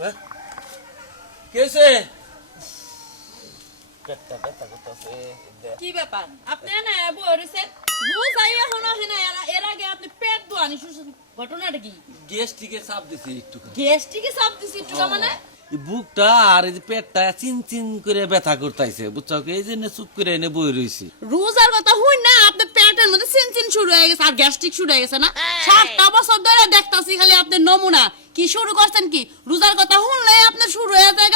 হ্যাঁ? কি হয়েছে? পেটটা ব্যথা করতেছে কি ব্যাপার? আপনি না বলেছেন বুঝাই এখনও হয় না এর- এর আগে আপনি পেট দোয়ানি শুনছেন? ঘটনাটা কি? গ্যাস্ট্রিকে চাপ দিছি একটু গ্যাস্ট্রিকে চাপ দিছি একটু মানে? এই বুকটা আর এই যে পেটটা চিন চিন করে ব্যথা করতেছে বুঝছ? কি? এই জন্য চুপ করে এনে বই রইছি। রোজার কথা হই না আপনি পেটের মধ্যে সিনসিন শুরু হয়ে গেছে আর গ্যাস্ট্রিক শুরু হয়ে গেছে না? সাতটা বছর ধরে দেখতাছি খালি আপনার নমুনা। কি শুরু করছেন কি? রোজার কথা শুনলে আপনার শুরু হয়ে যায়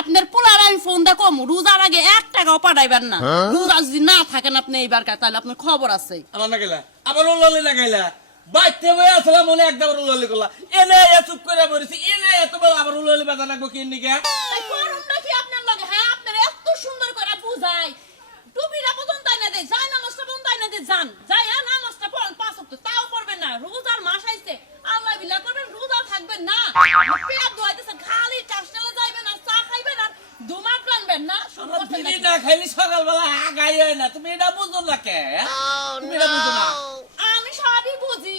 আপনার পোলার আমি ফোন দা কম রোজার আগে এক টাকাও পাঠাইবেন না। রোজা যদি না থাকেন আপনি এইবার তাহলে আপনার খবর আছে। আমার না গেলা? আবার উল্লালি লাগাইলা বাইতে বই আসলে মনে একদম উল্লালি করলা। এনে এ চুপ করে বলেছি এনে এত বড় আবার উল্লালি বাজা লাগবো কি নিকে তাই কি আপনার লগে? হ্যাঁ আপনার এত সুন্দর করে বুঝাই। টুপিটা পর্যন্ত আইনা দে যাই নামাজটা পর্যন্ত আইনা দে যান। যাই নামাজটা পড়েন পাঁচ ওয়াক্ত, তাও পড়বেন না। রোজার মাস আইছে। আল্লাহ বিলা থাকবেন না। পেট দোয়াইতেছে খালি চাষটালে যাইবেন আর চা খাইবেন আর দুমাত রানবেন না বিড়ি না খাইলি সকালবেলা আগাই হয় না তুমি এটা বুঝো না কে? হ্যাঁ? তুমি এটা বুঝো না। আমি সবই বুঝি।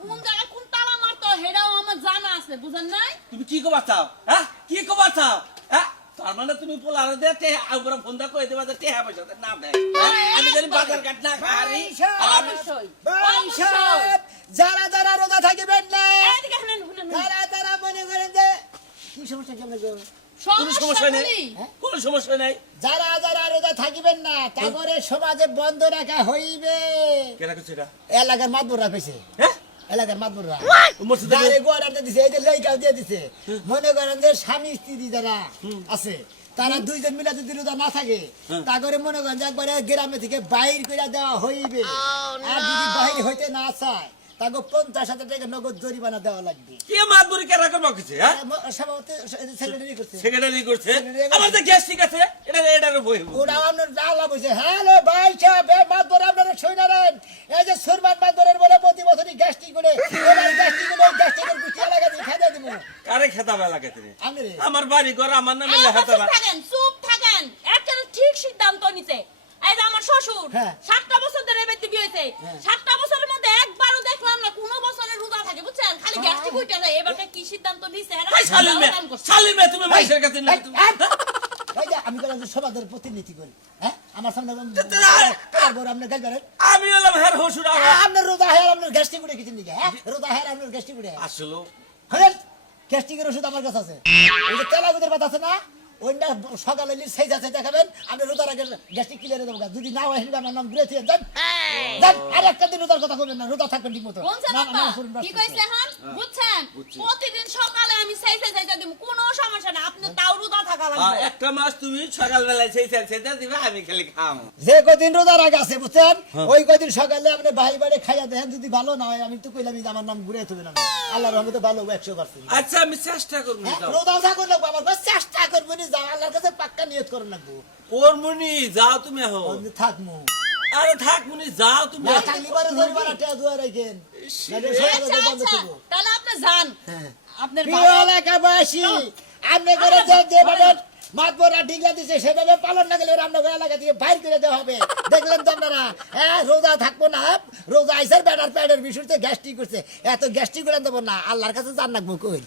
কোন জায়গায় কোন তালা মারতো হেটাও আমার জানা আছে বুঝেন নাই? তুমি কি কবা চাও? হ্যাঁ? কি কবা চাও? হ্যাঁ? তার মানে তুমি পোলারে দে তে উপরে ফোন দা কই দেবা যে টেহা পয়সা না দেয়। হ্যাঁ? আমি জানি বাজার ঘাট না খারি আমি অবশ্যই। অবশ্যই। সমস্যা কেমন কোনো সমস্যা নেই। কোনো সমস্যা নেই? যারা যারা রোজা থাকিবেন না তারপরে সমাজে বন্ধ রাখা হইবে। কেনা কিছু এটা? এলাকার মাতবররা কইছে হ্যাঁ? এলাকার মাতবররা মসজিদে গোয়ারাতে দিছে এই যে লেইকাও দিয়ে দিছে। মনে করেন যে স্বামী স্ত্রী যারা আছে তারা দুইজন মিলে যদি রোজা না থাকে তারপরে মনে করেন যে একবারে গ্রামে থেকে বাইর করে দেওয়া হইবে। আর যদি বাইর হইতে না চায় তাকে পঞ্চাশ হাজার টাকা নগদ জরিমানা দেওয়া লাগবে। কে মাতবুরি কেনা করব কিছু হ্যাঁ? সভাপতি সেক্রেটারি করছে। সেক্রেটারি করছে। আমার যে গ্যাস ঠিক আছে এটা এটার বই ওরা আপনার বলছে হ্যালো ভাই সাহেব এ মাতবর আপনারা শুনারেন এই যে সুরমান মাতবরের বলে প্রতি বছরই গ্যাস্ট্রিক করে গ্যাস্ট্রিক করে এলাকা দিয়ে খাইয়ে দিব। কারে তুমি? আমি রে। আমার বাড়ি ঘর আমার নামে চুপ থাকেন চুপ থাকেন। একটা ঠিক সিদ্ধান্ত নিছে। এই যে আমার শ্বশুর হ্যাঁ। সাতটা বছর ধরে বেঁচে বিয়েছে হ্যাঁ। সাতটা বছরের মধ্যে একবারও দেখলাম না কোনো বছরে রোজা থাকে বুঝছেন খালি হ্যাঁ। কইটা না এবারে কি সিদ্ধান্ত নিছে? এরা ভাই শালিন মে শালিন মে তুমি মাইশের কাছে না আমি বললাম যে সমাজের প্রতিনিধি করি হ্যাঁ? আমার সামনে বড় আপনার গাছ বেড়েন আমি হলাম হের হসুর আপনার রোদা হের আপনার গ্যাস্ট্রিক উঠে কিছু নিকে হ্যাঁ? রোদা হেয়ার আপনার গ্যাস্ট্রিক আসলো আসলে। হলেন গ্যাস্ট্রিকের ওষুধ আমার কাছে আছে। ওই যে তেলাগুদের কথা আছে না? ওইটা সকালে লির সেই যাচ্ছে দেখাবেন আমি রোজার আগে গ্যাস্ট্রিক ক্লিয়ার দেবো যদি না হয় আমার নাম ঘুরে দিয়ে যান। যান আর একটা দিন রোজার কথা বলবেন না রোজা থাকবেন ঠিক মতো। না, না, কি কইছে হান বুঝছেন বুঝছি। প্রতিদিন সকালে আমি সাইজে সাইজে দিব কোনো সমস্যা না আপনি তাও রোজা থাকা আহ, লাগবে একটা মাস তুমি সকালবেলায় সেই সেটা দিবে আমি খালি খাম। যে কদিন আছে বুঝছেন? ওই কদিন সকালে আপনি ভাই বাইরে খাইয়া দেখেন যদি ভালো না হয় আমি তো কইলাম যে আমার নাম ঘুরে তুলবেন আমি আল্লাহর রহমতে ভালো একশো পার্সেন্ট। আচ্ছা আমি চেষ্টা করব যাও। রোজা থাকুন লাগবো আমার চেষ্টা করব নি যাও আল্লাহর কাছে পাক্কা নিয়ত করেন লাগবো। কর্মনি যাও তুমি আমি থাকব আরে থাক মুনি যাও তুমি না থাকলে পরে জরিমানা টেয়া দুয়া রাখেন। আচ্ছা আচ্ছা। তাহলে আপনি যান। হ্যাঁ। আপনার প্রিয় ভালো- এলাকাবাসী আপনি করে যে যেভাবে মাতবরা ডিগলা দিছে, সেভাবে পালন না গেলে রান্না করে এলাকা থেকে বাইর করে দেওয়া হবে। দেখলেন তো আপনারা? হ্যাঁ রোজা থাকব না রোজা আইসার ব্যাটার প্যাডের বিষয়তে গ্যাস্ট্রিক করছে। এত গ্যাস্ট্রিক করে দেবো না। আল্লাহর কাছে জান রাখব কই?